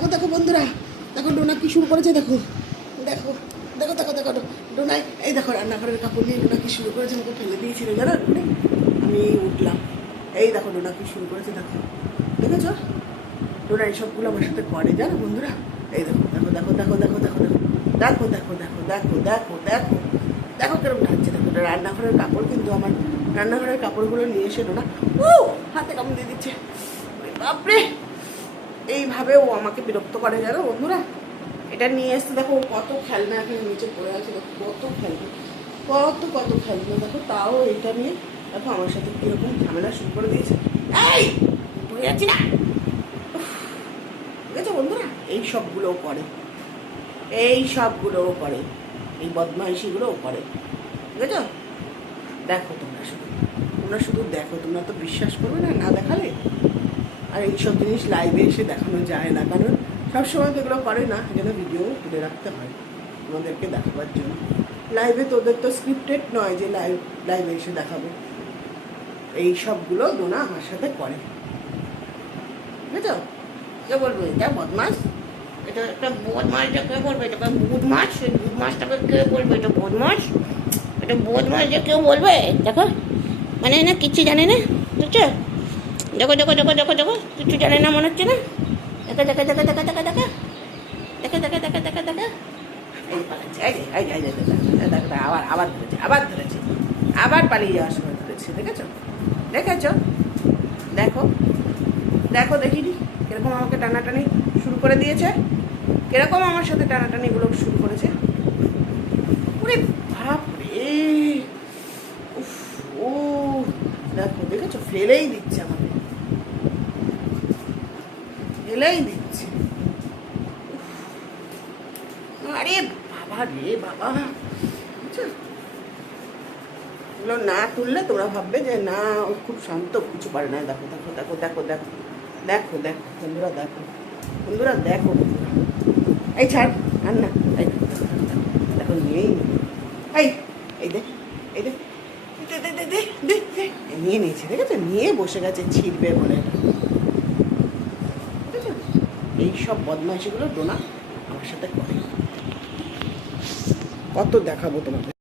দেখো দেখো বন্ধুরা দেখো ডোনা কি শুরু করেছে দেখো দেখো দেখো দেখো দেখো ডোনাই এই দেখো রান্নাঘরের কাপড় নিয়ে ডোনা কি শুরু করেছে আমাকে ফেলে দিয়েছিল জানো? আমি উঠলাম এই দেখো ডোনা কি শুরু করেছে দেখো দেখেছ ডোনা এইসবগুলো আমার সাথে করে জানো বন্ধুরা এই দেখো দেখো দেখো দেখো দেখো দেখো দেখো দেখো দেখো দেখো দেখো দেখো দেখো কীরকম ঢাকছে দেখো রান্নাঘরের কাপড় কিন্তু আমার রান্নাঘরের কাপড়গুলো নিয়ে এসে ডোনা ও হাতে কামড় দিয়ে দিচ্ছে বাপরে এইভাবে ও আমাকে বিরক্ত করে জানো বন্ধুরা? এটা নিয়ে এসে দেখো কত খেলনা এখানে নিচে পড়ে আছে দেখো কত খেলনা কত কত খেলনা দেখো তাও এটা নিয়ে দেখো আমার সাথে কীরকম ঝামেলা শুরু করে দিয়েছে। এই পড়ে না? উফ, দেখেছ বন্ধুরা? এই সবগুলোও করে এই সবগুলোও করে এই বদমাইশিগুলোও করে বুঝেছ দেখো তোমরা শুধু তোমরা শুধু দেখো তোমরা তো বিশ্বাস করবে না না দেখালে? আর এইসব জিনিস লাইভে এসে দেখানো যায় না। কারণ সবসময় তো এগুলো করে না যেন ভিডিও তুলে রাখতে হয় তোমাদেরকে দেখাবার জন্য। লাইভে তোদের তো স্ক্রিপ্টেড নয় যে লাইভ লাইভে এসে দেখাবে। এই সবগুলো দোনা আমার সাথে করে। বুঝেছ? কে বলব, এটা বদমাস। এটা একটা বদমাস কে বলবে? এটাকে বুধমাস ওই বুধমাসটাকে কে বলবে? এটা বদমাস? এটা বদমাস যে কেউ বলবে? দেখো। মানে না, কিচ্ছু জানে না। বুঝছ? দেখো দেখো দেখো দেখো দেখো কিচ্ছু জানে না মনে হচ্ছে না দেখো দেখো দেখো দেখো দেখো দেখো দেখো দেখো দেখো দেখো দেখো আবার আবার ধরেছে আবার ধরেছে আবার পালিয়ে যাওয়ার সময় ধরেছে দেখেছ দেখেছ দেখো দেখো দেখিনি কীরকম আমাকে টানাটানি শুরু করে দিয়েছে কীরকম আমার সাথে টানাটানি গুলো শুরু করেছে ওরে রে দেখো দেখেছ ফেলেই দিচ্ছে আমাকে ফেলেই দিচ্ছে। আরে বাবা রে বাবা? এগুলো না তুললে তোমরা ভাববে যে না ও খুব শান্ত কিছু পারে না। দেখো দেখো দেখো দেখো দেখো দেখো দেখো বন্ধুরা দেখো বন্ধুরা দেখো এই ছাড় আর না এই দেখো, নিয়েই। এই এই দেখ এই দেখ নিয়ে নিয়েছে দেখেছ? নিয়ে বসে গেছে ছিড়বে বলে। এই সব বদমাইশিগুলো ডোনা আমার সাথে করে। কত দেখাবো তোমাকে